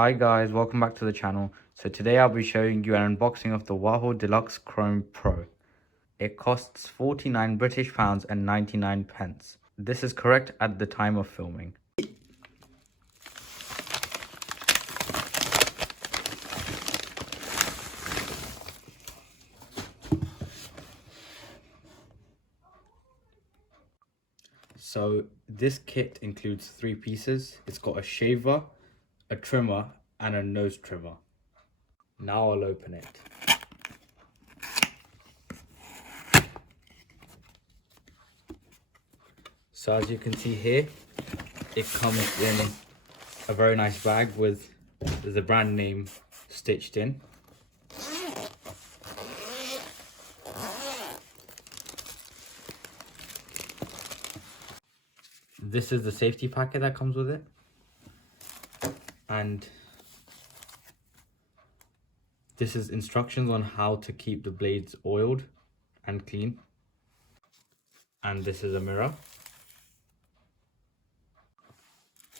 Hi guys, welcome back to the channel. So today I'll be showing you an unboxing of the Wahl Deluxe Chrome Pro. It costs £49 and 99 pence. This is correct at the time of filming. So this kit includes 3 pieces. It's got a shaver, a trimmer and a nose trimmer. Now I'll open it. So as you can see here, it comes in a very nice bag with the brand name stitched in. This is the safety packet that comes with it. And this is instructions on how to keep the blades oiled and clean. And this is a mirror.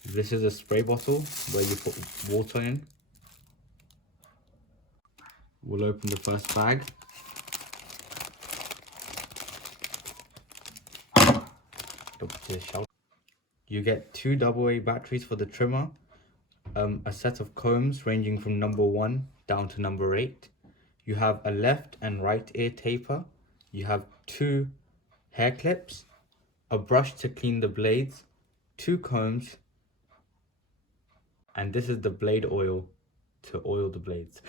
This is a spray bottle where you put water in. We'll open the first bag. You get 2 AA batteries for the trimmer, a set of combs ranging from number 1 down to number 8. You have a left and right ear taper. You have 2 hair clips, a brush to clean the blades, 2 combs, and this is the blade oil to oil the blades.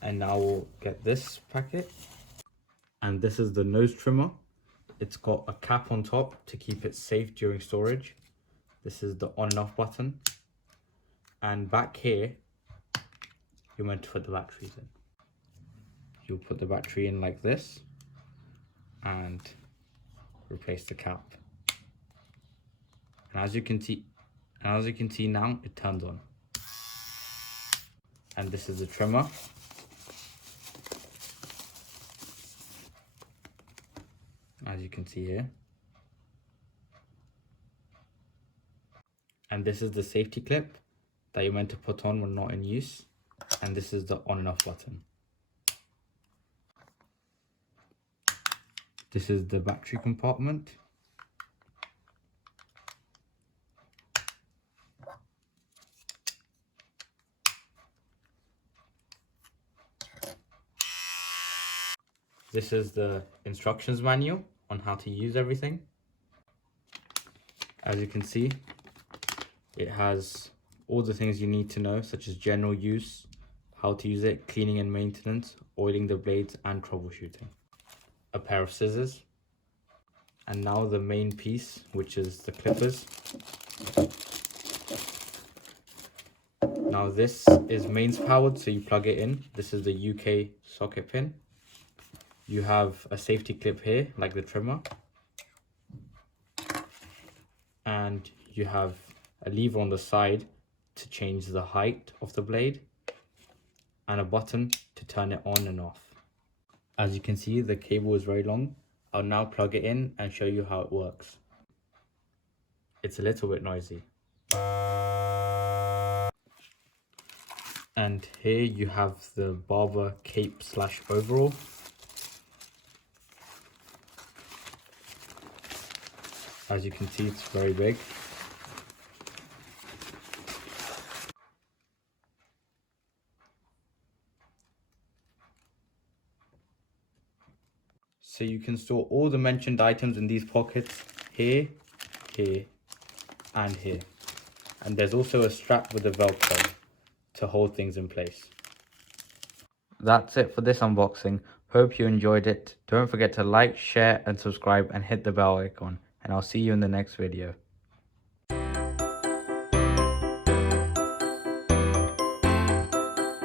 And now we'll get this packet. And this is the nose trimmer. It's got a cap on top to keep it safe during storage. This is the on and off button. And back here, you're meant to put the batteries in. You'll put the battery in like this and replace the cap. And as you can see now, it turns on. And this is the trimmer. As you can see here. And this is the safety clip that you're meant to put on when not in use. And this is the on and off button. This is the battery compartment. This is the instructions manual on how to use everything. As you can see, it has all the things you need to know, such as general use, how to use it, cleaning and maintenance, oiling the blades, and troubleshooting. A pair of scissors. And now the main piece, which is the clippers. Now this is mains powered, so you plug it in. This is the UK socket pin. You have a safety clip here, like the trimmer. And you have a lever on the side to change the height of the blade. And a button to turn it on and off. As you can see, the cable is very long. I'll now plug it in and show you how it works. It's a little bit noisy. And here you have the barber cape / overall. As you can see, it's very big. So you can store all the mentioned items in these pockets here, here, and here. And there's also a strap with a Velcro to hold things in place. That's it for this unboxing. Hope you enjoyed it. Don't forget to like, share, and subscribe, and hit the bell icon. And I'll see you in the next video.